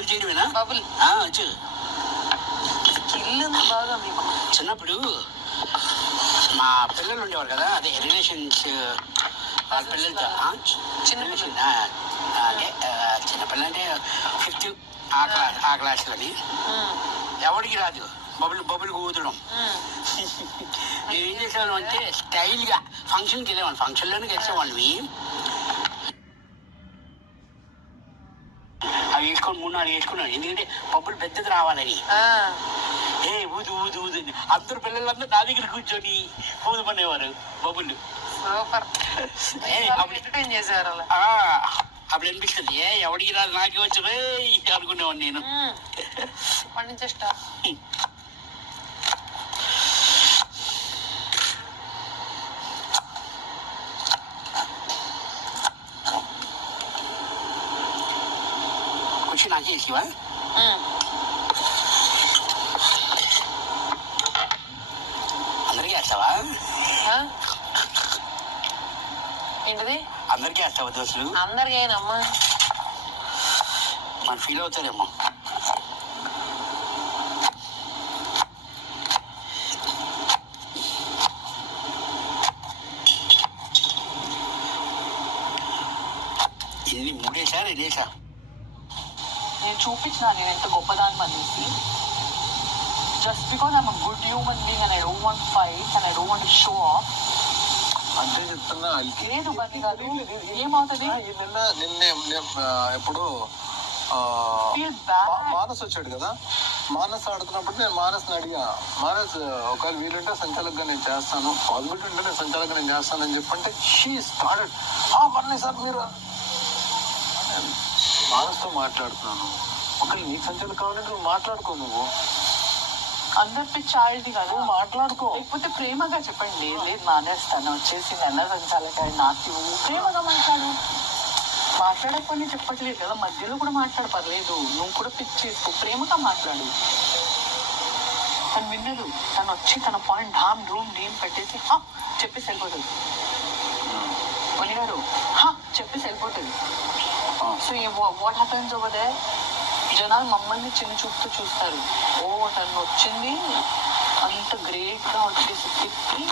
మళ్ళీ చేయడమేనా? బబుల్ వచ్చు. స్కిల్ ఉంది బాగా మీకు. చిన్నప్పుడు మా పిల్లలు ఉండేవారు కదా, అదే రిలేషన్స్ వాళ్ళ పిల్లలతో రిలేషన్ అదే చిన్నపిల్ల అంటే 5th ఆ క్లాస్లోని ఎవరికి రాదు బబుల్ ఊదడం. నేను ఏం చేసేవాళ్ళం అంటే స్టైల్గా ఫంక్షన్కి వెళ్ళేవాళ్ళం, ఫంక్షన్లోనే గెలిచేవాళ్ళవి. అవి వేసుకొని 3-4 వేసుకున్నాను, ఎందుకంటే బబుల్ పెద్దది రావాలని. ఊదు ఊదు ఊదు అందరు పిల్లలందరూ నా దగ్గర కూర్చొని ఊదు పనేవారు బబుల్. అప్పుడు అనిపిస్తుంది ఎవడికి రాదు నాకే వచ్చు అనుకునేవాడు నేను. ఖుషి నాకే వేసివా? అందరికీ వేస్తావా? ఏంటిది? అందరికీ వేస్తావా దోశలు? అందరికీ అయినమ్మా, మనం ఫీల్ అవుతారేమో. ఇది 3 2 నేను చూపించిన నేను ఎంత గొప్పదాన్ని అనేసి. Just because I'm a good human being and I don't want fight and I don't want show off. అంటే చెప్తున్నా లేదు బర్ని గారు, ఏమవుతుంది? నిన్న ఎప్పుడు మానస్ వచ్చాడు కదా, మానస్ ఆడుతున్నప్పుడు నేను మానస్ని అడిగా, మానస్ ఒకవేళ వీలుంటే సంచాలకుగా నేను చేస్తాను, పాజిబిలిటీ ఉంటే నేను సంచాలకుగా నేను చేస్తాను అని చెప్పంటే షీ స్టార్టెడ్ బర్ని సార్ మీరు. మానస్తో మాట్లాడుతున్నాను, ఒకవేళ నీకు సంచాలక కావాలంటే నువ్వు మాట్లాడుకో, నువ్వు అందరిపై చాయిది కాదు, మాట్లాడుకో. లేకపోతే ప్రేమగా చెప్పండి, లేదు మానేస్తాను వచ్చేసి నన్న సంచాలక నాకు ప్రేమగా మాట్లాడకపోయి చెప్పట్లేదు కదా, మధ్యలో కూడా మాట్లాడపర్లేదు, నువ్వు కూడా పిక్ చేసుకో, ప్రేమగా మాట్లాడు. తను విన్నదు, తను వచ్చి తన పాయింట్ ఢామ్ రూమ్ నేమ్ పెట్టేసి చెప్పేసి వెళ్ళిపోతుంది. మణి గారు చెప్పేసి వెళ్ళిపోతుంది. So what happens over there? జనాలు మమ్మల్ని చిన్న చూపుతూ చూస్తారు. తను వచ్చింది అంత గ్రేట్గా వచ్చేసి తిప్పి